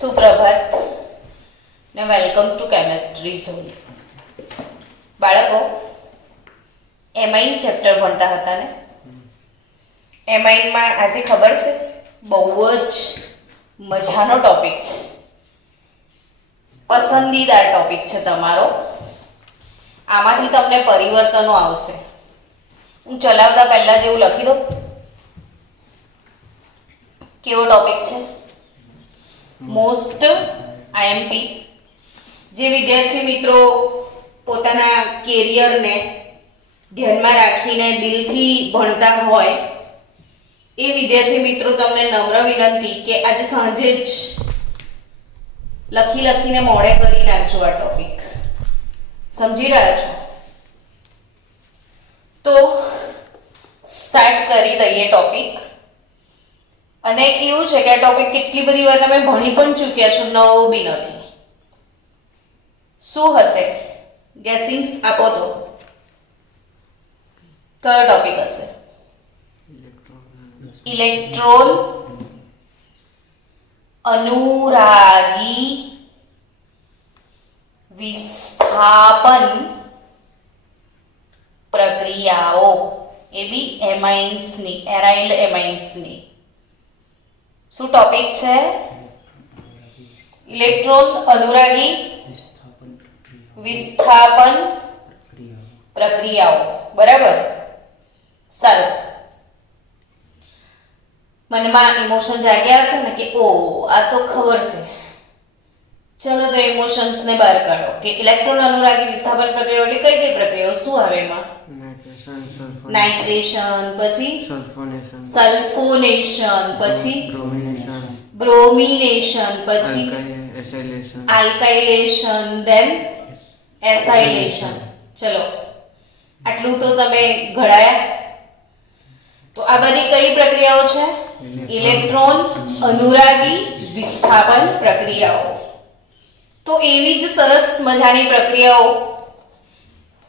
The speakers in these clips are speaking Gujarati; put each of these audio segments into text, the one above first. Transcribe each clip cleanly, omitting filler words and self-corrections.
સુપ્રભાત ને વેલકમ ટુ કેમેસ્ટ્રી ઝોન. બાળકો, એમાઇન ચેપ્ટર ભણતા હતા ને? એમાઇનમાં આજે ખબર છે બહુ જ મજાનો ટોપિક છે, પસંદીદાર ટોપિક છે તમારો. આમાંથી તમને પરિવર્તનો આવશે. હું ચલાવતા પહેલા જેવું લખી દઉં. કેવો ટોપિક છે? Most IMP. જે વિદ્યાર્થી મિત્રો પોતાના કેરિયરને ધ્યાનમાં રાખીને દિલથી ભણતા હોય એ વિદ્યાર્થી મિત્રો, તમને નમ્ર વિનંતી કે આજે સાંજે જ લખીને મોડે કરી નાખજો આ ટોપિક. સમજી રહ્યા છો? તો સ્ટાર્ટ કરી દઈએ ટોપિક. અને એવું છે કે આ ટોપિક કેટલી બધી વાર તમે ભણી પણ ચૂક્યા છો, નવો બી નથી. શું હશે? ગેસિંગ્સ આપો તો. કયો ટોપિક હશે? ઇલેક્ટ્રોન અનુરાગી વિસ્થાપન પ્રક્રિયાઓ. એ બી એમાઇન્સની, એરાઇલ એમાઇન્સની. શું ટોપિક છે? ઇલેક્ટ્રોન અનુરાગી વિસ્થાપન પ્રક્રિયાઓ. બરાબર? સારું. મનમાં ઇમોશન જાગ્યા હશે ને કે ઓ આ તો ખબર છે. ચલો તો ઇમોશન્સ ને બહાર કાઢો કે ઇલેક્ટ્રોન અનુરાગી વિસ્થાપન પ્રક્રિયાઓ એટલે કઈ પ્રક્રિયાઓ? શું આવે એમાં? નાઇટ્રેશન, પછી સલ્ફોનેશન, પછી બ્રોમિનેશન, પછી આલ્કાઇલેશન, ધેન એસાઇલેશન. ચલો આટલું તો તમે ઘડાયા. તો આ બધી કઈ પ્રક્રિયાઓ છે? ઇલેક્ટ્રોન અનુરાગી વિસ્થાપન પ્રક્રિયાઓ. તો એવી જ સરસ મજાની પ્રક્રિયાઓ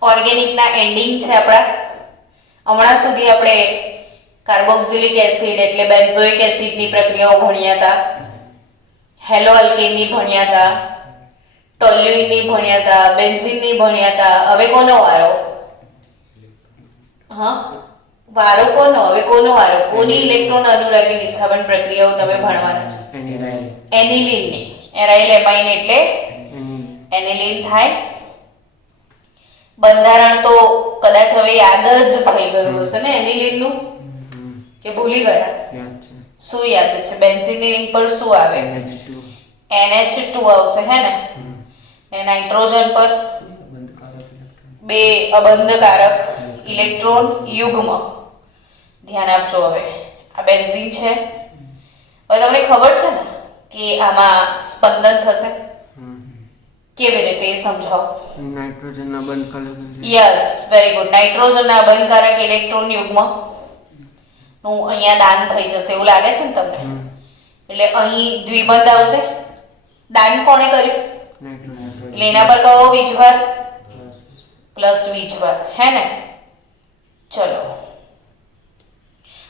ઓર્ગેનિકના એન્ડિંગ છે આપણા. હમણાં સુધી આપણે કાર્બોક્સિલિક એસિડ એટલે બેન્ઝોઇક એસિડની પ્રક્રિયાઓ ભણ્યા હતા, હેલો અલ્કેનની ભણ્યા હતા, ટોલ્યુઇનની ભણ્યા હતા, બેન્ઝીનની ભણ્યા હતા. હવે કોનો વારો? હા, વારો કોનો? હવે કોનો વારો? કોની ઇલેક્ટ્રોન અનુરાગી વિસ્થાપન પ્રક્રિયાઓ તમે ભણવાના છો? એનિલિનની. એરાઇલ એમાઇન એટલે એનિલિન થાય. બંધારણ તો કદાચ હવે યાદ જ થઈ ગયું હશે ને એનિલિનનું, કે ભૂલી ગયા? શું યાદ છે? બેન્ઝીનની રિંગ પર શું આવે? NH2 આવશે, હે ને? નાઇટ્રોજન પર બે અબંધકારક ઇલેક્ટ્રોન યુગ્મ. ધ્યાન આપજો. હવે આ બેન્ઝીન છે. હવે તમને ખબર છે ને કે આમાં સ્પંદન થશે. કેવી રીતે એ સમજાવો? નાઇટ્રોજનના બંધકારક. Yes, very good. નાઇટ્રોજનના બંધકારક ઇલેક્ટ્રોન યુગ્મ નું અહીંયા દાન થઈ જશે. એવું લાગે છે ને તમને? એટલે અહીં દ્વિબંધ આવશે. દાન કોણે કર્યું? એટલે એના પર કયો વીજભાર? પ્લસ વીજભાર, હે ને? ચલો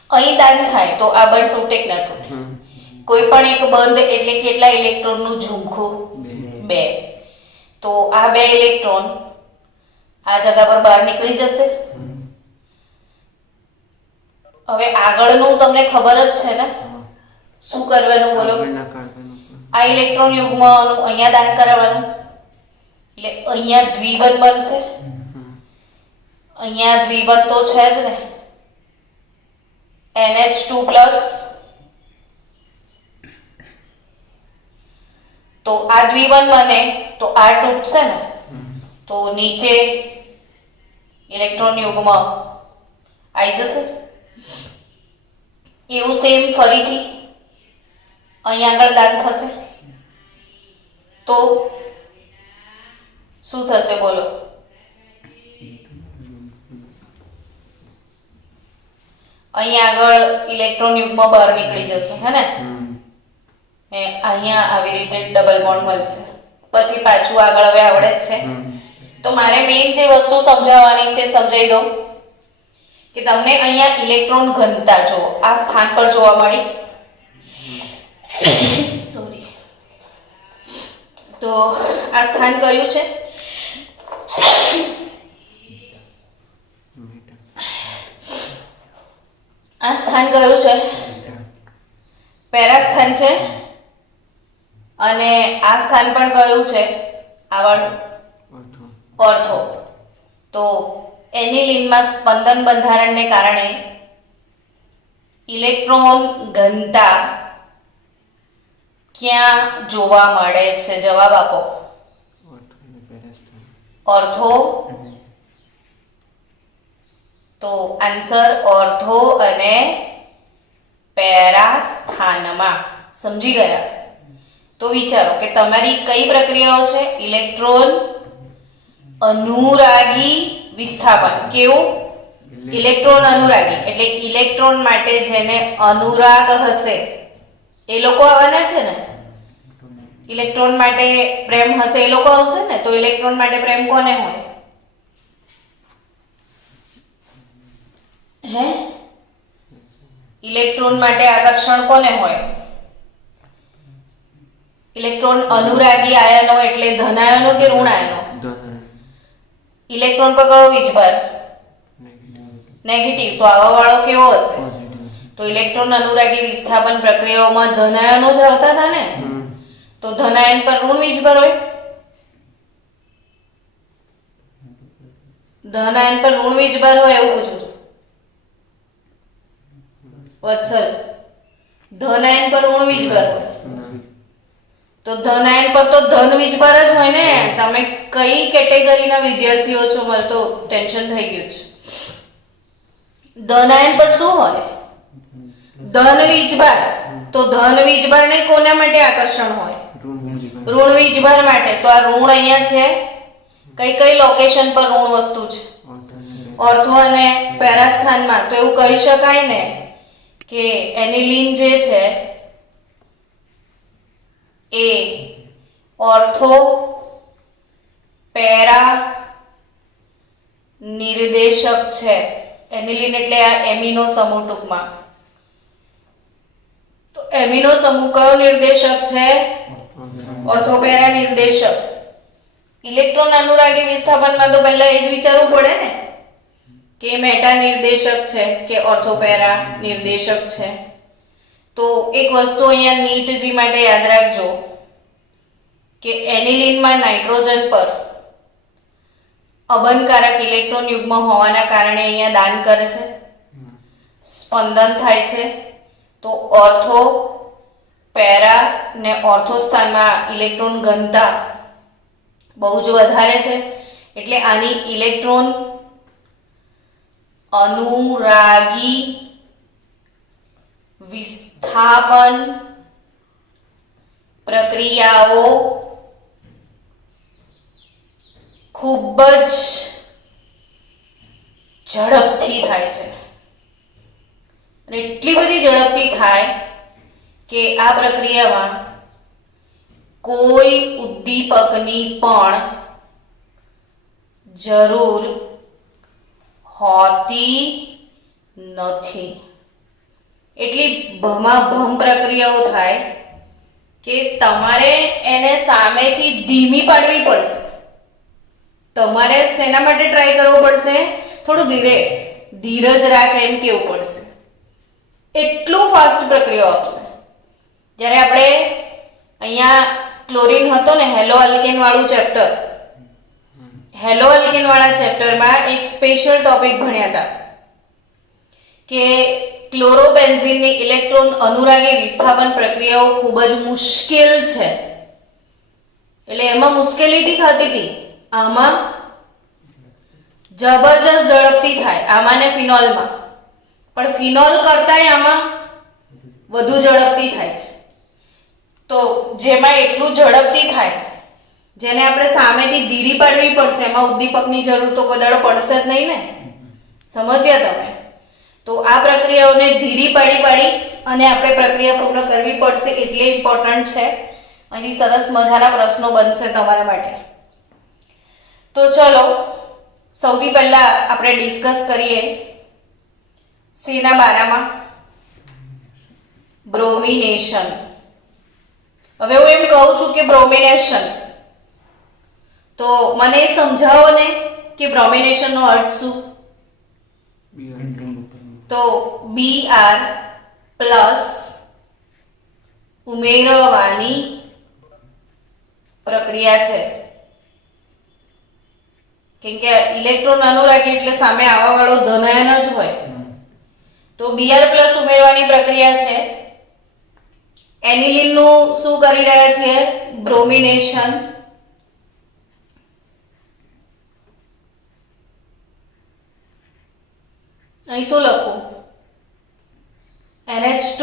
અહીં દાન થાય તો આ બંધ તૂટે કે ના તૂટે? કોઈ પણ એક બંધ એટલે કેટલા ઇલેક્ટ્રોન નું ઝુમખું? 2. તો આ 2 ઇલેક્ટ્રોન આ જગ્યા પર બહાર નીકળી જશે. હવે આગળનું તમને ખબર જ છે ને શું કરવાનું? બોલો. આ ઇલેક્ટ્રોન યુગ્મનું અહીંયા દાન કરવાનું એટલે અહીંયા દ્વિબંધ બનશે. અહીંયા દ્વિબંધ તો છે જ ને, NH2 પ્લસ. તો આ દ્વિબંધ બને તો આ તૂટશે ને, તો નીચે ઇલેક્ટ્રોન યુગ્મ આવી જશે. એવું સેમ ફરીથી અહીંયા આગળ દાન થશે તો શું થશે? બોલો. અહીંયા આગળ ઇલેક્ટ્રોન યુગ્મ બહાર નીકળી જશે, હે ને? અહીંયા આવી રીતે ડબલ બોન્ડ મળશે. પછી પાછું આગળ હવે આવડે જ છે. તો મારે મેઇન જે વસ્તુ સમજાવવાની છે સમજાવી દઉં કે તમને અહીંયા ઇલેક્ટ્રોન ઘનતા જો આ સ્થાન પર જોવા મળી. સોરી, તો આ સ્થાન કયું છે? આ સ્થાન કયું છે? પેરા સ્થાન છે. અને આ સ્થાન પણ કયું છે? આવળ ઓર્થો. તો એનિલિનમાં સ્પંદન બંધારણને કારણે ઇલેક્ટ્રોન ઘનતા ક્યાં જોવા મળે છે? જવાબ આપો. ઓર્થો. તો આન્સર ઓર્થો અને પેરા સ્થાનમાં. સમજી ગયા? તો વિચારો કે તમારી કઈ પ્રક્રિયાઓ છે? ઇલેક્ટ્રોન અનુરાગી વિસ્થાપન. કેવું? ઇલેક્ટ્રોન અનુરાગી એટલે ઇલેક્ટ્રોન માટે જેને અનુરાગ હશે એ લોકો આવવાના છે ને. ઇલેક્ટ્રોન માટે પ્રેમ હશે એ લોકો આવશે ને. તો ઇલેક્ટ્રોન માટે પ્રેમ કોને હોય? હે? ઇલેક્ટ્રોન માટે આકર્ષણ કોને હોય? ઇલેક્ટ્રોન અનુરાગી આયનો એટલે ધનાયનો કે ઋણાયનો? ઇલેક્ટ્રોન પર કયો વીજભાર? નેગેટિવ. તો આવા વાળો કેવો હશે? તો ઇલેક્ટ્રોન અનુરાગી વિસ્થાપન પ્રક્રિયાઓમાં ધનાયનો જ આવતા હતા ને. તો ધનાયન પર ઋણ વીજભાર હોય. ધનાયન પર ઋણ વીજભાર હોય એવું પૂછું છું. વત્સલ, ધનાયન પર ઋણ વીજભાર હોય તો ધનાયન પર તો ધન વીજભાર જ હોય ને. તમે કઈ કેટેગરીના વિદ્યાર્થીઓ છો? મને તો ટેન્શન થઈ ગયું છે. ધનાયન પર શું હોય? ધન વીજભાર. તો ધન વીજભાર ને કોના માટે આકર્ષણ હોય? ઋણ વીજભાર માટે. તો આ ઋણ અહીંયા છે. કઈ કઈ લોકેશન પર ઋણ વસ્તુ છે? ઓર્થો અને પેરા સ્થાનમાં. તો એવું કહી શકાય ને કે એનિલિન જે છે એ ઓર્થો પેરા નિર્દેશક છે. એનિલિન એટલે આ એમિનો સમૂહ ટૂંકમાં. તો એમિનો સમૂહ કયો નિર્દેશક છે? ઓર્થો પેરા નિર્દેશક. ઇલેક્ટ્રોન અનુરાગી વિસ્થાપનમાં તો પહેલા એ જ વિચારવું પડે ને કે મેટા નિર્દેશક છે કે ઓર્થો પેરા નિર્દેશક છે. તો એક વસ્તુ અહીંયા નીટજી માટે યાદ રાખજો કે એનિલિનમાં નાઇટ્રોજન પર અબંધકારક ઇલેક્ટ્રોન યુગ્મ હોવાના કારણે અહીંયા દાન કરે છે, સ્પંદન થાય છે. તો ઓર્થો પેરા ને ઓર્થો સ્થાનમાં ઇલેક્ટ્રોન ઘનતા બહુ જ વધારે છે. એટલે આની ઇલેક્ટ્રોન અનુરાગી વિસ્થાપન પ્રક્રિયાઓ ખૂબ જ ઝડપથી થાય છે. અને એટલી બધી ઝડપથી થાય કે આ પ્રક્રિયામાં કોઈ ઉદ્દીપકની પણ જરૂર હોતી નથી. એટલી ભમાભમ પ્રક્રિયાઓ થાય કે તમારે એને સામેથી ધીમી પાડવી પડશે. તમારે શેના માટે ટ્રાય કરવો પડશે? થોડું ધીરજ રાખ એમ કેવું પડશે. એટલું ફાસ્ટ પ્રક્રિયા આપશે. જ્યારે આપણે અહીંયા ક્લોરીન હતો ને હેલો આલ્કેન વાળું ચેપ્ટર, હેલો આલ્કેન વાળા ચેપ્ટરમાં એક સ્પેશિયલ ટોપિક ભણ્યા હતા કે ક્લોરોબેન્ઝીનની ઇલેક્ટ્રોન અનુરાગી વિસ્થાપન પ્રક્રિયાઓ ખૂબ જ મુશ્કેલ છે. એટલે એમાં મુશ્કેલીથી થતી હતી, આમાં જબરજસ્ત ઝડપથી થાય. આમાં ને ફિનોલમાં પણ ફિનોલ કરતાંય આમાં વધુ ઝડપથી થાય છે. તો જેમાં એટલું ઝડપથી થાય, જેને આપણે સામેથી ધીરી પાડવી પડશે, એમાં ઉદ્દીપકની જરૂર તો કદાડો પડશે જ નહીં ને. સમજ્યા તમે? તો આ પ્રક્રિયાઓને ધીરી પાડી અને આપણે પ્રક્રિયા પૂર્ણ કરવી પડશે. એટલે ઇમ્પોર્ટન્ટ છે. અહીં સરસ મજાના પ્રશ્નો બનશે તમારા માટે. તો ચલો સૌથી પહેલા આપણે ડિસ્કસ કરીએ શેના બારામાં? બ્રોમિનેશન. હવે હું એમ કહું છું કે બ્રોમિનેશન તો મને સમજાવો ને કે બ્રોમિનેશન નો અર્થ શું? તો Br પ્લસ ઉમેરવાની પ્રક્રિયા છે. કેમ કે ઇલેક્ટ્રોન અનુરાગી એટલે સામે આવવા વાળો ધનાયન જ હોય. તો Br પ્લસ ઉમેરવાની પ્રક્રિયા છે. એનિલિન નું શું કરી રહ્યા છીએ? બ્રોમિનેશન. અહીં શું લખું? NH2.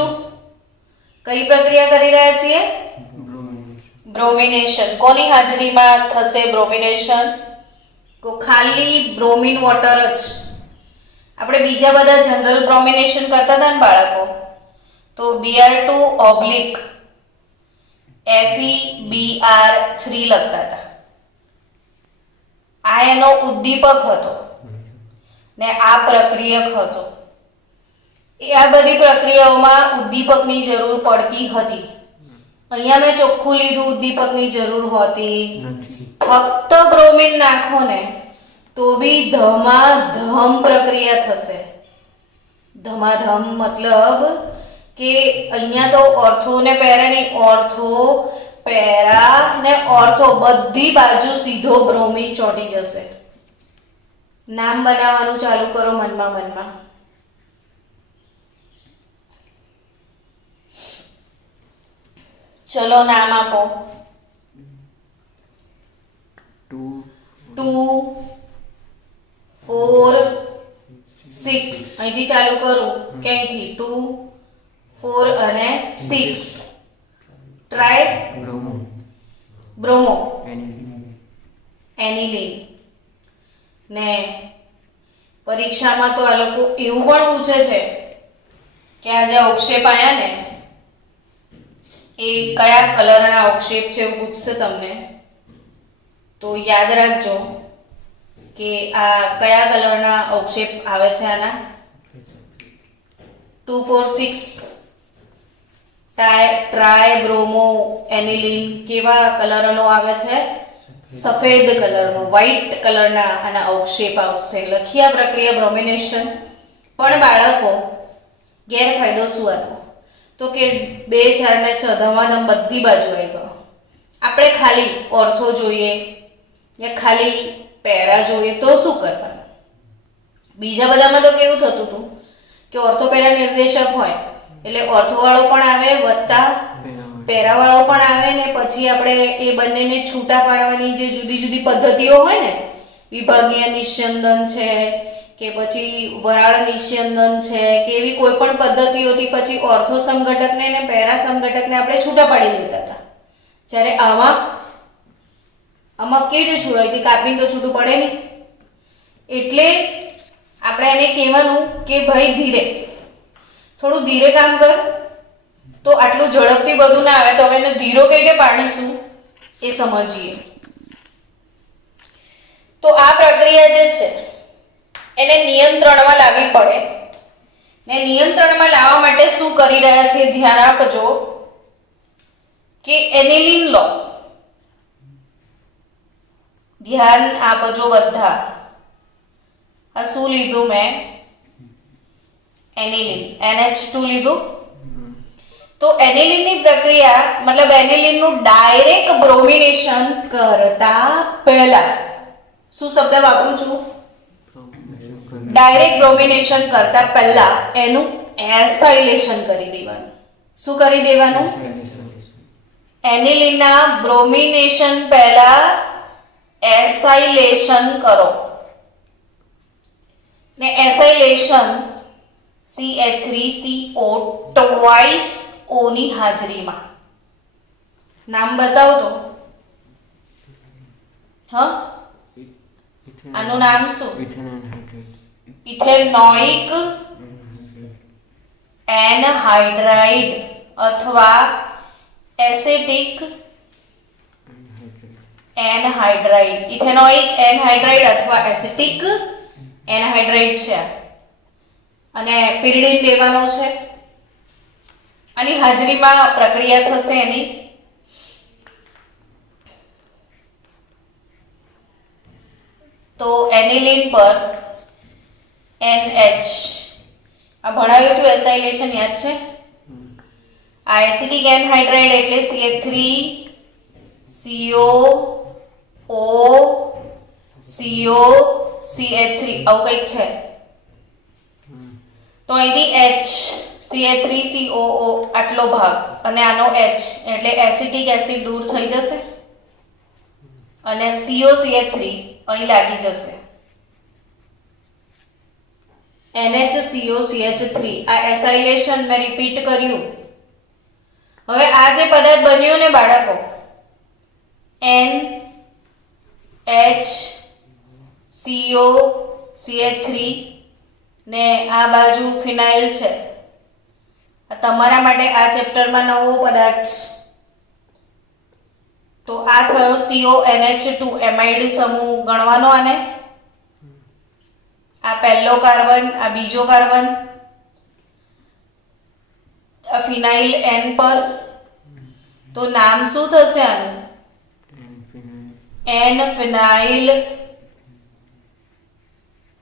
કઈ પ્રક્રિયા કરી રહ્યા છીએ? બ્રોમિનેશન. કોની હાજરીમાં થશે બ્રોમિનેશન? તો ખાલી બ્રોમિન વોટર જ. આપણે બીજા બધા જનરલ બ્રોમિનેશન કરતા હતા ને બાળકો, તો Br2 ઓબ્લિક FeBr3 લખતા હતા. આ એનો ઉદ્દીપક હતો ને આ પ્રક્રિયક હતો. આ બધી પ્રક્રિયાઓમાં ઉદ્દીપકની જરૂર પડતી હતી. અહીંયા મેં ચોખ્ખું લીધું, ઉદ્દીપકની જરૂર હોતી ફક્ત બ્રોમિન નાખો ને તો બી ધમાધમ પ્રક્રિયા થશે. ધમાધમ મતલબ કે અહીંયા તો ઓર્થો ને પેરા નહીં, ઓર્થો પેરા ને ઓર્થો બધી બાજુ સીધો બ્રોમિન ચોંટી જશે. નામ બનાવવાનું ચાલુ કરો મનમાં મનમાં. ચલો નામ આપો. 2 4 6. અહીંથી ચાલુ કરું. ક્યાંયથી? 2 4 અને 6. Try bromo aniline. ને પરીક્ષામાં તો આ લોકો એવું પણ પૂછે છે કે આ જે અવક્ષેપ આયા ને એ કયા કલરના અવક્ષેપ છે એવું પૂછશે તમને. તો યાદ રાખજો કે આ કયા કલરના અવક્ષેપ આવે છે આના. 2 4 6 ટ્રાય બ્રોમો એનિલિન કેવા કલરનો આવે છે? સફેદ કલરનો, વ્હાઇટ કલરના આના અવક્ષેપ આવશે. લખી આ પ્રક્રિયા બ્રોમિનેશન. પણ બાળકો ગેરફાયદો શું હતો? તો કે 2 4 ને 6 ધમાધમ બધી બાજુ આવી ગયો. આપણે ખાલી ઓર્થો જોઈએ યા ખાલી પેરા જોઈએ તો શું કરવાનું? બીજા બધામાં તો કેવું થતું હતું કે ઓર્થો પેરા નિર્દેશક હોય એટલે ઓર્થો વાળો પણ આવે વત્તા પેરા વાળો પણ આવે ને પછી આપણે એ બંનેને છૂટા પાડવાની જે જુદી જુદી પદ્ધતિઓ હોય ને, વિભાગીય નિસ્યંદન છે કે પછી વરાળ નિસ્યંદન છે કે એવી કોઈ પણ પદ્ધતિઓથી પછી ઓર્થો સમઘટકને ને પેરા સમઘટકને આપણે છૂટા પાડી લેતા હતા. જ્યારે આમાં કેવી રીતે છોડાય? કાપીને તો છૂટું પડે નહીં. એટલે આપણે એને કહેવાનું કે ભાઈ ધીરે, થોડું ધીરે કામ કર. તો આટલું ઝડપથી બધું ના આવે તો હવે એને ધીરો કઈ રીતે પાડીશું એ સમજીએ. તો આ પ્રક્રિયા જે છે એને નિયંત્રણમાં લાવવી પડે ને નિયંત્રણમાં લાવવા માટે શું કરી રહ્યા છે ધ્યાન આપજો કે એનિલિન લો. ધ્યાન આપજો બધા. આ શું લીધું મેં? એનિલિન, NH2 લીધું. તો એનિલિનની પ્રક્રિયા મતલબ એનિલિનનું ડાયરેક્ટ બ્રોમિનેશન કરતા પહેલા શું શબ્દ વાપરું છું? ડાયરેક્ટ બ્રોમિનેશન કરતા પહેલા એનું એસાઇલેશન કરી દેવાનું. શું કરી દેવાનું? એનિલિનના બ્રોમિનેશન પહેલા એસાઇલેશન કરો. ને એસાઇલેશન CH3CO ટ્વાઇસ O ની હાજરીમાં. નામ બતાવો તો. હા, આનું નામ શું? ઇથેનોઇક એનહાઇડ્રાઇડ અથવા એસિટિક એનહાઇડ્રાઇડ. ઇથેનોઇક એનહાઇડ્રાઇડ અથવા એસિટિક એનહાઇડ્રાઇડ છે અને પિરિડિન લેવાનો છે. આની હાજરીમાં પ્રક્રિયા થશે એની. તો એનિલિન પર NH આ ભણાવ્યું હતું એસાઇલેશન યાદ છે? આ એસિડિક એનહાઇડ્રાઇડ એટલે CH3COO CH3 આવું કંઈક છે. તો અહીંથી H CH3COO આટલો ભાગ અને આનો H એટલે એસિટિક એસિડ દૂર થઈ જશે અને COCH3 અહીં લાગી જશે. NHCOCH3 આ એસાઇલેશન મેં રિપીટ કર્યું. હવે આ જે પદાર્થ બન્યો ને બાળકો NHCOCH3 ને આ બાજુ ફિનાઇલ છે. આ તમારા માટે આ ચેપ્ટરમાં નવો પદાર્થ છે. તો આ થયો CONH2 એમાઇડ સમૂહ ગણવાનો આને. આ પહેલો કાર્બન, આ બીજો કાર્બન, આ ફિનાઇલ N પર. તો નામ શું થશે આનું? N ફિનાઇલ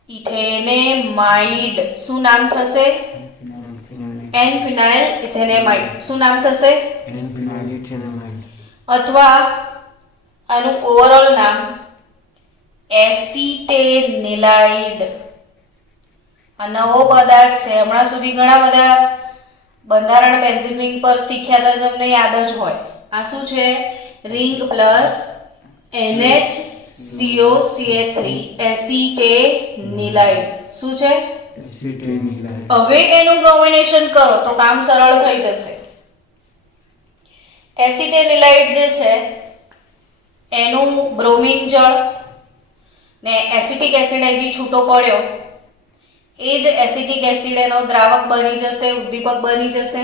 ઇથેનેમાઇડ. શું નામ થશે? N ફિનાઇલ ઇથેનેમાઇડ. શું નામ થશે? અથવા આનું ઓવરઓલ નામ એસિટેનિલાઇડ. આ નવો પદાર્થ છે. હમણાં સુધી ઘણા બધા બંધારણ બેન્ઝીન રિંગ પર શીખ્યા હતા, તમને યાદ જ હોય. આ શું છે? Ring plus NHCOCH3 એસિટેનિલાઇડ. શું છે? હવે એનું બ્રોમિનેશન કરો તો કામ સરળ થઈ જશે. એસિટેનિલાઇડ જે છે એનું બ્રોમિન જળ ને એસિટિક એસિડ અહીંથી છૂટો પડ્યો, એ જ એસિટિક એસિડ એનો દ્રાવક બની જશે, ઉદ્દીપક બની જશે.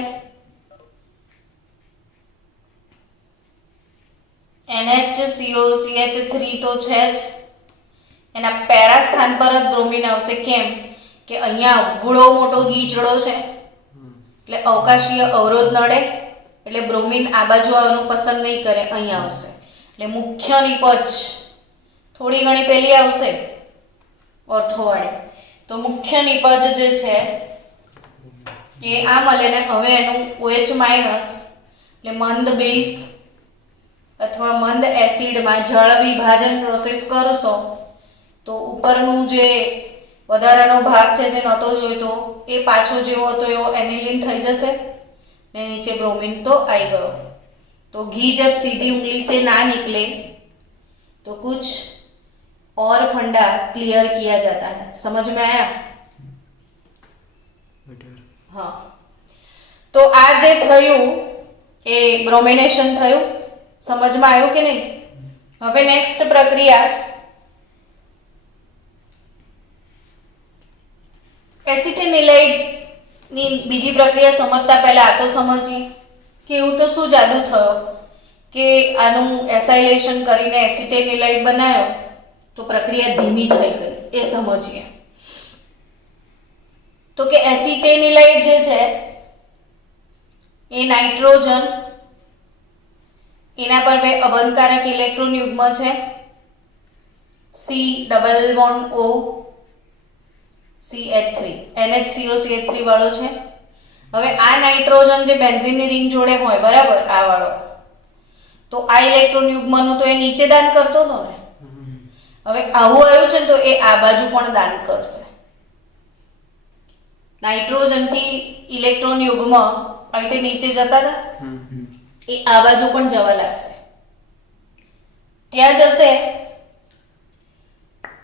NHCOCH3 તો છે જ, એના પેરા સ્થાન પર જ બ્રોમિન આવશે. કેમ કે અહીંયા અવળો મોટો ગીચડો છે એટલે અવકાશીય અવરોધ નડે એટલે બ્રોમિન આ બાજુ આવવાનું પસંદ નહીં કરે, અહીંયા આવશે. એટલે મુખ્ય નિપજ થોડી ઘણી પહેલી આવશે ઓર્થોવાળી. તો મુખ્ય નિપજ જે છે એ આ મળે ને હવે એનું OH માઇનસ એટલે મંદ બેઝ અથવા મંદ એસિડમાં જળ વિભાજન પ્રોસેસ કરશો તો ઉપરનું જે વધારાનો ભાગ છે જે નહોતો જોઈતો એ પાછો જેવો હતો એવો એનિલિન થઈ જશે ने नीचे ब्रोमीन तो आई गयो. तो घी जब सीधी उंगली से ना निकले तो कुछ और फंडा क्लियर किया जाता है. समझ में आया? हाँ. तो आज जे थયું એ બ્રોમિનેશન થયું. સમજમાં આવ્યું કે નહીં? હવે નેક્સ્ટ પ્રક્રિયા એસિટેનિલાઇડ ની બીજી પ્રક્રિયા સમજતા પહેલા આ તો સમજીએ કે એવું તો શું જાદુ થયો કે આનું એસાઇલેશન કરીને એસિટેનિલાઇડ બનાવ્યો તો પ્રક્રિયા ધીમી થઈ ગઈ, એ સમજીએ. તો કે એસિટેનિલાઇડ જે છે એ નાઇટ્રોજન, એના પર બે અબંધકારક ઇલેક્ટ્રોન યુગ્મ છે C double bond O CH3 NHCOCH3 વાળો છે. હવે આ નાઇટ્રોજન જે બેન્ઝીનની રિંગ જોડે હોય, બરાબર, આ વાળો, તો આ ઇલેક્ટ્રોન યુગ્મનું તો એ નીચે દાન કરતો હતો ને. હવે આવું આવ્યું છે તો એ આ બાજુ પણ દાન કરશે. નાઇટ્રોજન થી ઇલેક્ટ્રોન યુગ્મ આવી રીતે નીચે જતા હતા એ આ બાજુ પણ જવા લાગશે. ત્યાં જશે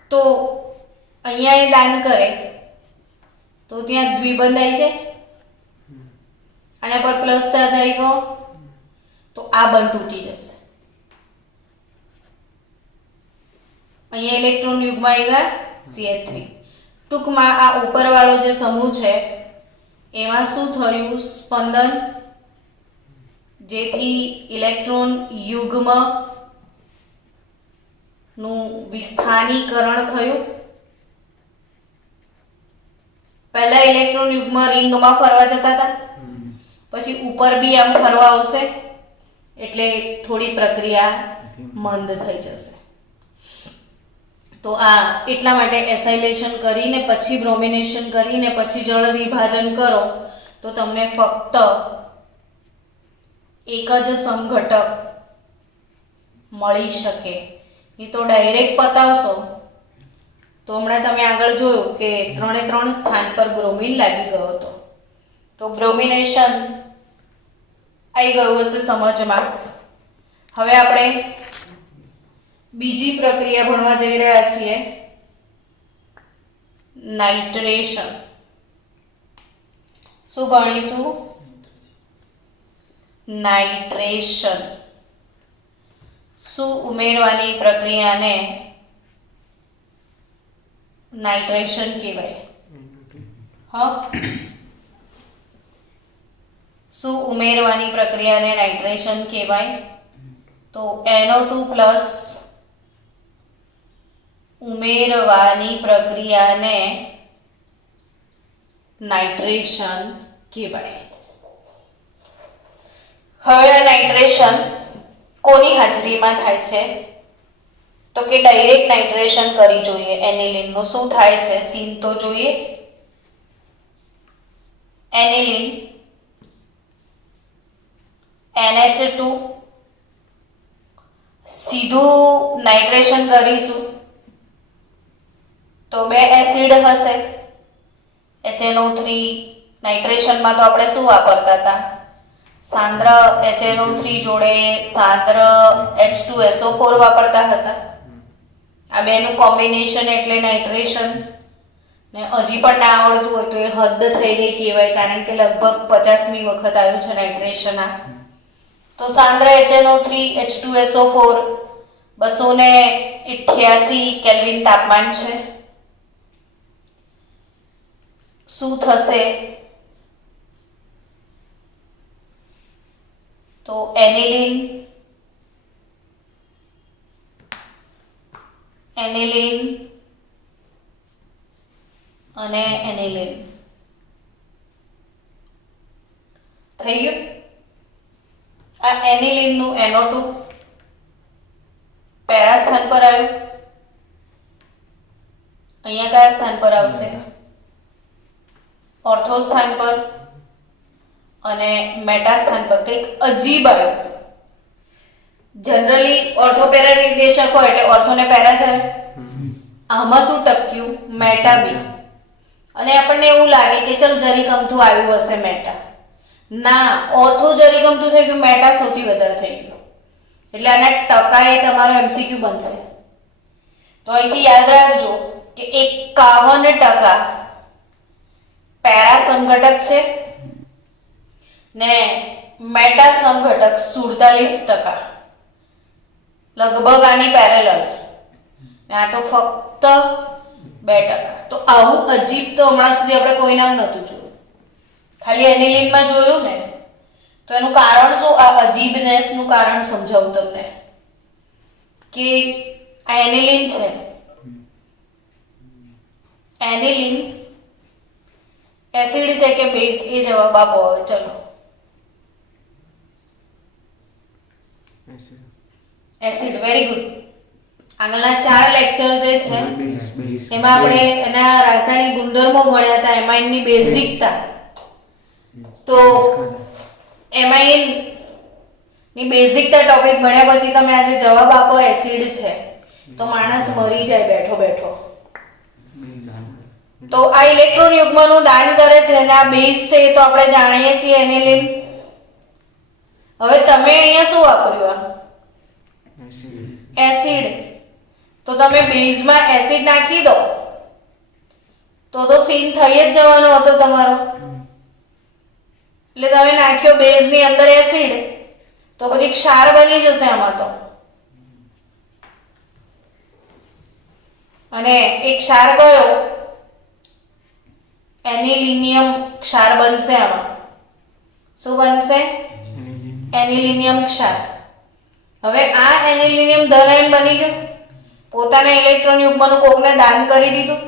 તો અહીંયા એ દાન કરે તો ત્યાં દ્વિબંધ આવી જાય, આના પર પ્લસ ચાર્જ આવી ગયો તો આ બંધ તૂટી જશે. અહીંયા ઇલેક્ટ્રોન યુગ્મ આવી ગયા CH3. ટૂંકમાં આ ઉપરવાળો જે સમૂહ છે એમાં શું થયું? સ્પંદન, જેથી ઇલેક્ટ્રોન યુગ્મ નું વિસ્થાનીકરણ થયું. પહેલા ઇલેક્ટ્રોન યુગ્મ રિંગમાં ફરવા જતા હતા, પછી ઉપર બી આમ ફરવા આવશે એટલે થોડી પ્રક્રિયા મંદ થઈ જશે. તો આ એટલા માટે એસાઇલેશન કરીને પછી બ્રોમિનેશન કરીને પછી જળ વિભાજન કરો તો તમને ફક્ત એક જ સમઘટક મળી શકે. એ તો ડાયરેક્ટ પતાવશો તો હમણાં તમે આગળ જોયું કે 3 સ્થાન પર બ્રોમિન લાગી ગયો હતો. તો બ્રોમિનેશન આવી ગયું હશે સમજમાં. હવે આપણે બીજી પ્રક્રિયા ભણવા જઈ રહ્યા છીએ, નાઇટ્રેશન. શું ભણીશું? નાઇટ્રેશન. શું ઉમેરવાની પ્રક્રિયાને નાઇટ્રેશન કહેવાય? હા, શું ઉમેરવાની પ્રક્રિયાને નાઇટ્રેશન કહેવાય? તો NO2+ ઉમેરવાની પ્રક્રિયાને નાઇટ્રેશન કહેવાય. હવે આ નાઇટ્રેશન કોની હાજરીમાં થાય છે? તો કે ડાયરેક્ટ નાઇટ્રેશન કરી જોઈએ. એનિલિનનું શું થાય છે સીન તો જોઈએ. એનિલિન NH2 સીધું નાઇટ્રેશન કરીશું તો બે એસિડ હશે. HNO3 નાઇટ્રેશનમાં તો આપણે શું વાપરતા હતા? સાંદ્ર HNO3 જોડે સાંદ્ર H2SO4 વાપરતા હતા. આ બેનું કોમ્બિનેશન એટલે નાઇટ્રેશન. ને હજી પણ ના આવડતું હોય તો એ હદ થઈ ગઈ કહેવાય, કારણ કે લગભગ 50મી વખત આવ્યું છે નાઇટ્રેશન આ. તો સાંદ્ર HNO3 H2SO4 288 કેલ્વિન તાપમાન છે. શું થશે? તો એનિલિન અને એનિલિન થઈ ગયું. આ એનિલિનનું NO2 પેરા સ્થાન પર આવ્યું. અહીંયા કયા સ્થાન પર આવશે? ઓર્થો સ્થાન પર અને મેટા સ્થાન પર. કંઈક અજીબ આવ્યું. જનરલી ઓર્થો પેરા નિર્દેશક હોય એટલે ઓર્થો ને પેરા જાય. આમાં શું ટક્યું? મેટા બી. અને આપણને એવું લાગે કે ચલ જરી ગમતું આવ્યું હશે મેટા. ના, ઓર્થો જરી ગમતું થઈ ગયું, મેટા સૌથી વધારે થઈ ગયું. એટલે આના ટકા એ તમારો MCQ બનશે. તો અહીંથી યાદ રાખજો કે 51% પેરા સમઘટક છે ને મેટા સમઘટક 47%. લગભગ આની પેરેલલ. આ તો ફક્ત 2%. તો આવું અજીબ તો હમણાં સુધી આપણે કોઈના નહોતું જોયું. ખાલી એનિલિનમાં જોયું ને. તો એનું કારણ શું? આ અજીબનેસ નું કારણ સમજાવું તમને કે આ એનિલિન છે. એનિલિન એસિડ છે કે બેઝ? એ જવાબ આપો હવે. ચલો, એસિડ. Very good. આગળના 4 લેક્ચર જે છે એમાં આપણે એના રાસાયણિક ગુણધર્મો ભણ્યા હતા, એમાઇનની બેઝિકતા. તો એમાઇન ની બેઝિકતા ટોપિક ભણ્યા પછી તમે આજે જવાબ આપો એસિડ છે તો માણસ મરી જાય બેઠો બેઠો. તો આ ઇલેક્ટ્રોન યુગ્મનું દાન કરે છે અને આ બેઝ છે એ તો આપણે જાણીએ છીએ એનિલિન. હવે તમે અહીંયા શું વાપર્યું? એસિડ. તો તમે બેઝમાં એસિડ નાખી દો તો સીન થઈ જ જવાનો હતો તમારો. એટલે તમે નાખ્યો બેઝની અંદર એસિડ તો પછી ક્ષાર બની જશે આમાં તો. અને એક ક્ષાર કયો? એનિલિનિયમ ક્ષાર બનશે આમાં. શું બનશે? એનિલિનિયમ ક્ષાર. હવે આ એનિલિનિયમ ધન આયન બની ગયું. પોતાના ઇલેક્ટ્રોન યુગ્મનું કોકને દાન કરી દીધું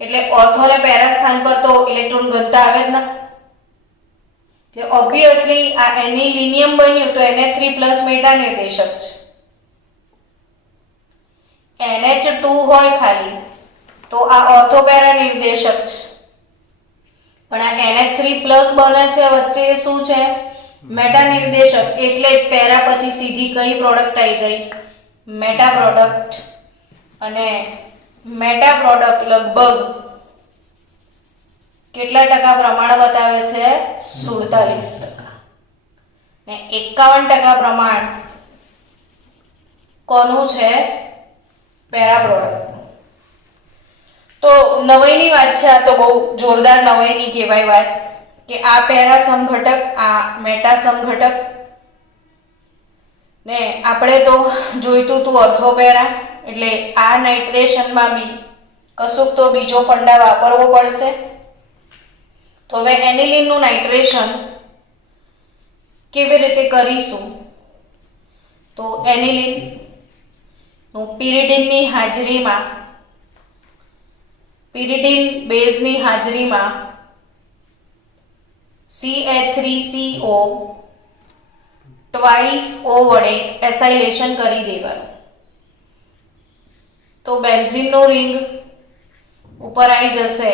એટલે ઓર્થો અને પેરા સ્થાન પર તો ઇલેક્ટ્રોન ઘનતા આવે જ ના. એટલે ઓબ્વિયસલી આ એનિલિનિયમ બન્યું તો Na3+ મેટા નિર્દેશક છે. NH2 હોય ખાલી તો આ ઓર્થોપેરા નિર્દેશક છે, પણ આ NH3 પ્લસ બને છે વચ્ચે શું છે? મેટા નિર્દેશક. એટલે પેરા પછી સીધી કઈ પ્રોડક્ટ આવી ગઈ? Meta product. અને મેટા પ્રોડક્ટ લગભગ કેટલા ટકા પ્રમાણ બતાવે છે? 47%. ને 51% પ્રમાણ કોનું છે? Para product. તો નવાઈની વાત છે, આ તો બહુ જોરદાર નવાઈની કહેવાય વાત કે આ પેરા સમઘટક, આ મેટા સમઘટક. ને આપણે તો જોઈતું તું ઓર્થોપેરા, એટલે આ નાઇટ્રેશનમાં બી કશુંક તો બીજો ફંડા વાપરવો પડશે. તો હવે એનિલિનનું નાઇટ્રેશન કેવી રીતે કરીશું? તો એનિલિન નું પિરિડિનની હાજરીમાં, પિરિડિન બેઝની હાજરીમાં CH3CO ટ્વાઇસ O વડે એસાઇલેશન કરી દેવાનું. તો બેન્ઝીનનું રિંગ ઉપર આવી જશે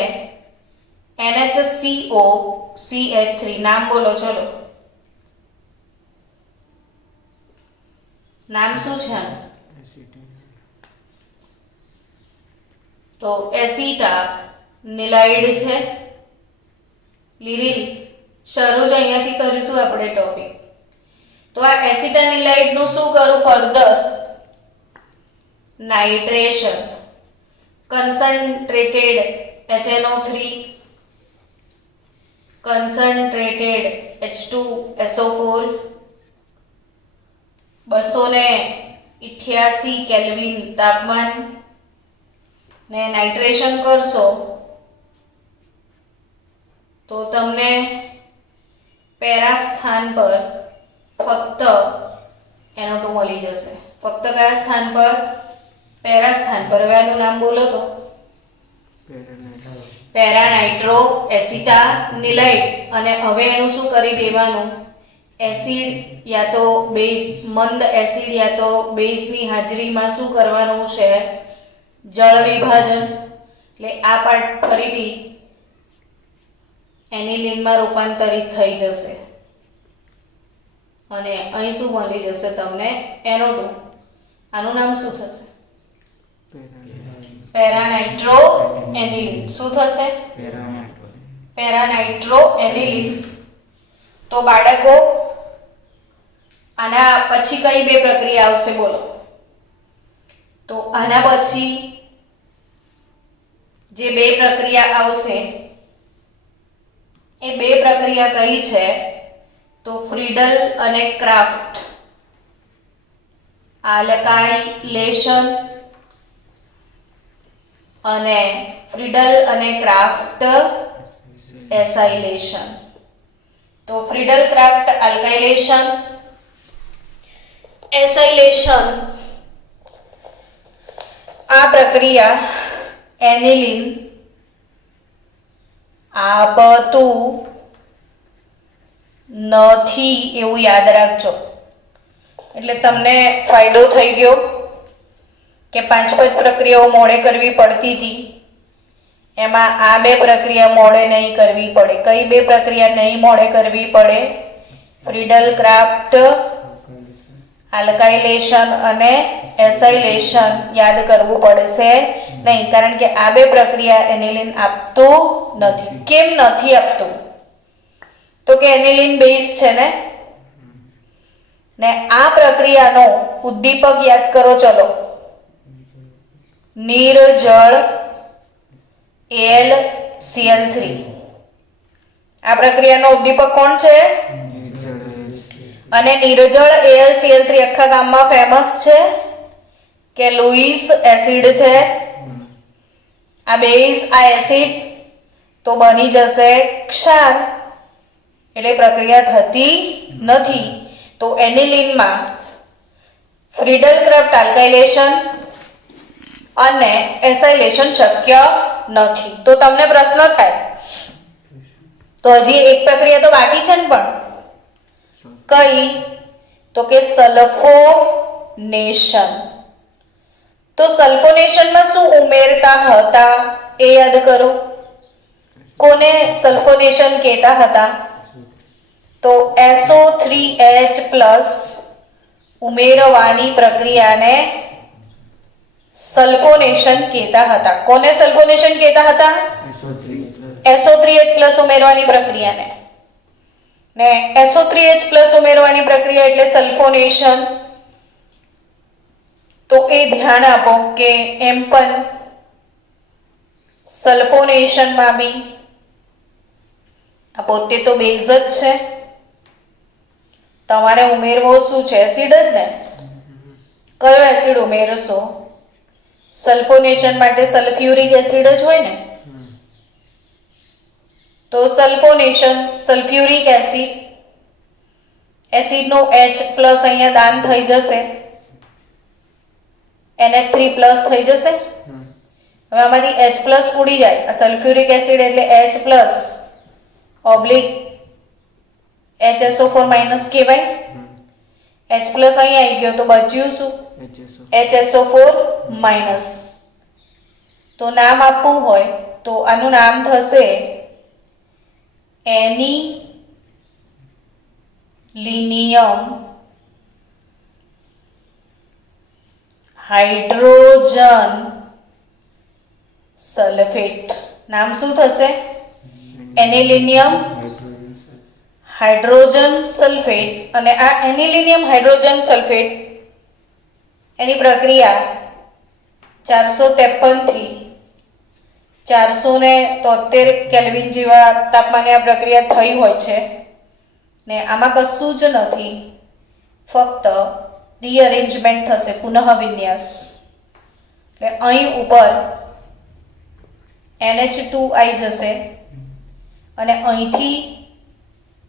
NHCO CH3. નામ બોલો ચલો. નામ શું છે? તો એસિટા નિલાઇડ છે. લીરીલ શરૂ જ અહીંયાથી કર્યું હતું આપણે ટોપિક. તો આ એસિટાનિલાઇડ નું શું કરું? Further nitration. Concentrated HNO3, concentrated H2SO4, 288 kelvin તાપમાન ને નાઇટ્રેશન કરશો તો તમને પેરા સ્થાન પર ફક્ત NO2 મળી જશે. ફક્ત કયા સ્થાન પર? પેરા સ્થાન પર. હવે આનું નામ બોલો તો. Para nitro acetanilide. અને હવે એનું શું કરી દેવાનું? એસિડ યા તો બેઝ, મંદ એસિડ યા તો બેઝની હાજરીમાં શું કરવાનું છે? જળ વિભાજન. એટલે આ પાર્ટ ફરીથી એનિલિનમાં રૂપાંતરિત થઈ જશે અને અહીં શું મળી જશે તમને? NO2. આનું નામ શું થશે? પેરાનાઇટ્રો એનિલિન. શું થશે? પેરાનાઇટ્રો એનિલિન. તો બાળકો આના પછી કઈ બે પ્રક્રિયા આવશે બોલો? તો આના પછી જે બે પ્રક્રિયા આવશે એ બે પ્રક્રિયા કઈ છે? તો ફ્રીડલ અને ક્રાફ્ટ. આલ્કાઇલેશન અને ફ્રીડલ અને ક્રાફ્ટ એસાઇલેશન. તો ફ્રીડલ ક્રાફ્ટ આલ્કાઇલેશન એસાઇલેશન આ પ્રક્રિયા એનિલિન આપતું નથી એવું યાદ રાખજો. એટલે તમને ફાયદો થઈ ગયો કે 5 પ્રક્રિયાઓ મોડે કરવી પડતી હતી, એમાં આ બે પ્રક્રિયા મોડે નહીં કરવી પડે. કઈ બે પ્રક્રિયા નહીં મોડે કરવી પડે? ફ્રીડલ ક્રાફ્ટ આલ્કાઇલેશન અને એસાઇલેશન યાદ કરવું પડશે નહીં, કારણ કે આ બે પ્રક્રિયા એનિલિન આપતું નથી. કેમ નથી આપતું? તો કે એનિલિન બેઝ છે ને આ પ્રક્રિયાનો ઉદ્દીપક યાદ કરો ચલો. નિર્જળ AlCl3. આ પ્રક્રિયાનો ઉદ્દીપક કોણ છે? અને નિર્જળ AlCl3 આખા ગામમાં ફેમસ છે કે લુઈસ એસિડ છે. આ બેઝ, આ એસિડ તો બની જશે ક્ષાર, એટલે પ્રક્રિયા થતી નથી. તો એનિલિનમાં ફ્રીડલ ક્રાફ્ટ આલ્કાઇલેશન અને એસાઇલેશન શક્ય નથી. તો તમને પ્રશ્ન થાય તો હજી એક પ્રક્રિયા તો બાકી છે ને, પણ કઈ? તો કે સલ્ફોનેશન. તો સલ્ફોનેશનમાં શું ઉમેરતા હતા એ યાદ કરો. કોને સલ્ફોનેશન કહેતા હતા? તો SO3H પ્લસ ઉમેરવાની પ્રક્રિયાને સલ્ફોનેશન કહેતા હતા. કોને સલ્ફોનેશન કહેતા હતા? SO3H પ્લસ ઉમેરવાની પ્રક્રિયાને. ને SO3H પ્લસ ઉમેરવાની પ્રક્રિયા એટલે સલ્ફોનેશન. તો એ ધ્યાન આપો કે એમ પણ સલ્ફોનેશનમાં બી આ પોતે તો બેઝ જ છે, તમારે ઉમેરવો શું છે? એસિડ જ ને. કયો એસિડ ઉમેરશો? સલ્ફોનેશન માટે સલ્ફ્યુરિક એસિડ જ હોય ને. તો સલ્ફોનેશન સલ્ફ્યુરિક એસિડ, એસિડનો H પ્લસ અહીંયા દાન થઈ જશે, NH3 પ્લસ થઈ જશે. હવે આમાંથી H પ્લસ ઉડી જાય, આ સલ્ફ્યુરિક એસિડ એટલે H plus oblique HSO4 minus કહેવાય. H પ્લસ અહીંયા આવી ગયો તો બચ્યું શું? HSO4 minus. તો નામ આપવું હોય તો આનું નામ થશે એનિલિનિયમ હાઇડ્રોજન સલ્ફેટ. નામ શું થશે? Anilinium hydrogen sulphate. અને આ એનિલિનિયમ હાઇડ્રોજન સલ્ફેટ એની પ્રક્રિયા 453 થી 473 કેલ્વિન જેવા તાપમાને આ પ્રક્રિયા થઈ હોય છે. ને આમાં કશું જ નથી, ફક્ત રીઅરેન્જમેન્ટ થશે, પુનઃવિન્યાસ. એટલે અહીં ઉપર NH2 આવી જશે અને અહીંથી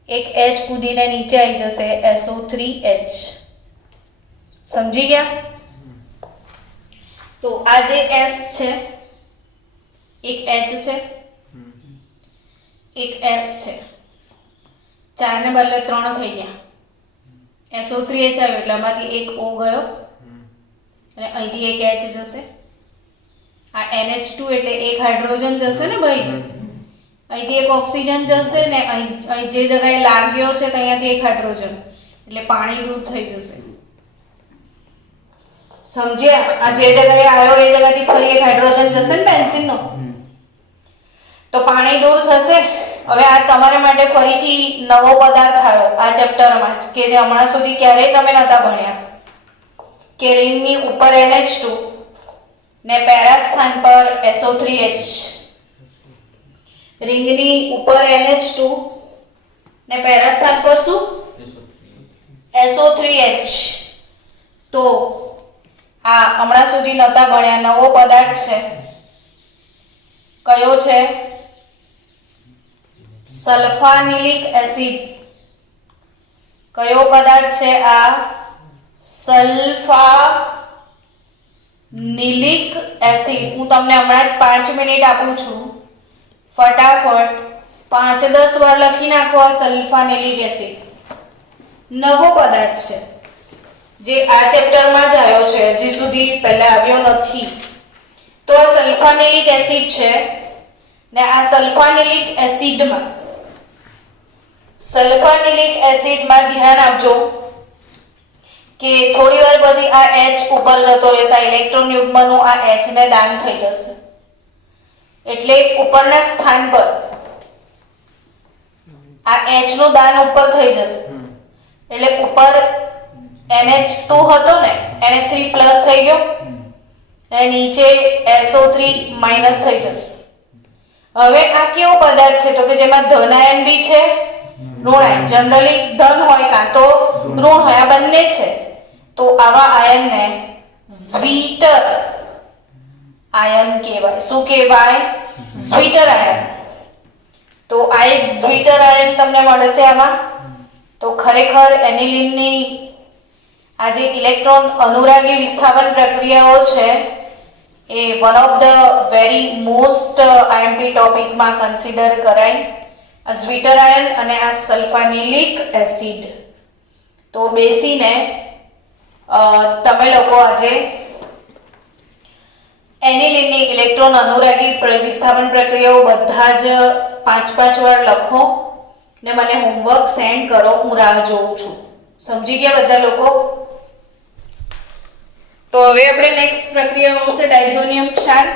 એક H કૂદીને નીચે આવી જશે SO3H. સમજી ગયા? તો આ જે S છે, એક H છે, એક S છે, 4 ને બદલે 3 થઈ ગયા. SO3H આવ્યો એટલે આમાંથી એક O ગયો અને અહીંથી એક H જશે. આ NH2 એટલે એક હાઇડ્રોજન જશે ને ભાઈ, અહીંથી એક ઓક્સિજન જશે ને અહીં જે જગ્યાએ લાગ્યો છે ત્યાંથી એક હાઇડ્રોજન, એટલે પાણી દૂર થઈ જશે. સમજ્યા? આ જે જગ્યાએ આવ્યો એ જગ્યાથી ફરી એક હાઇડ્રોજન જશે ને બેન્ઝીનનો, તો પાણી દૂર થશે. હવે આ તમારા માટે ફરીથી નવો પદાર્થ આવ્યો આ ચેપ્ટરમાં કે જે હમણાં સુધી ક્યારેય તમે નહોતા ભણ્યા, કે રિંગની ઉપર NH2 ને પેરા સ્થાન પર SO3H. રિંગની ઉપર NH2 ને પેરા સ્થાન પર શું? SO3H. તો આ હમણાં સુધી નહોતા ભણ્યા નવો પદાર્થ છે. કયો છે? સલ્ફાનિલિક એસિડ. કયો પદાર્થ છે આ? સલ્ફાનિલિક એસિડ. હું તમને હમણાં જ 5 મિનિટ આપું છું, ફટાફટ 5-10 વાર લખી નાખો. આ સલ્ફાનિલિક એસિડ નવો પદાર્થ છે જે આ ચેપ્ટરમાં જ આવ્યો છે, હજી સુધી પહેલા આવ્યો નથી. તો આ સલ્ફાનિલિક એસિડ છે ને આ સલ્ફાનિલિક એસિડમાં ધ્યાન આપજો કે થોડી વાર પછી આ H ઉપર જતો રહેશે, ઇલેક્ટ્રોન યુગ્મનું આ H ને દાન થઈ જશે, એટલે ઉપરના સ્થાન પર આ H નું દાન ઉપર થઈ જશે, એટલે ઉપર NH2 હતો ને NH3 પ્લસ થઈ ગયો અને નીચે SO3 માઇનસ થઈ જશે. હવે આ કેવો પદાર્થ છે? તો કે જેમાં ધન આયન બી છે, ઋણ આયન. જનરલી ધન હોય કાં તો ઋણ હોય, આ બંને છે. તો આવા આયનને ઝ્વીટર આયન કહેવાય. શું કહેવાય? ઝ્વીટર આયન. તો આ એક ઝ્વીટર આયન તમને મળશે આમાં. તો ખરેખર એનિલિનની આ જે ઇલેક્ટ્રોન અનુરાગી વિસ્થાપન પ્રક્રિયાઓ છે એ one of the very most IMP ટોપિકમાં કન્સિડર કરાય. આ ઝ્વીટર આયન અને આ સલ્ફાનિલિક એસિડ. તો બેસીને તમે લોકો આજે એનિલિનની ઇલેક્ટ્રોન અનુરાગી પ્રતિસ્થાપન પ્રક્રિયાઓ બધા જ 5-5 વાર લખો ને મને હોમવર્ક સેન્ડ કરો. હું રાહ જોઉં છું. સમજી ગયા બધા લોકો? તો હવે આપણે નેક્સ્ટ પ્રક્રિયા આવશે ડાયઝોનિયમ ક્ષાર.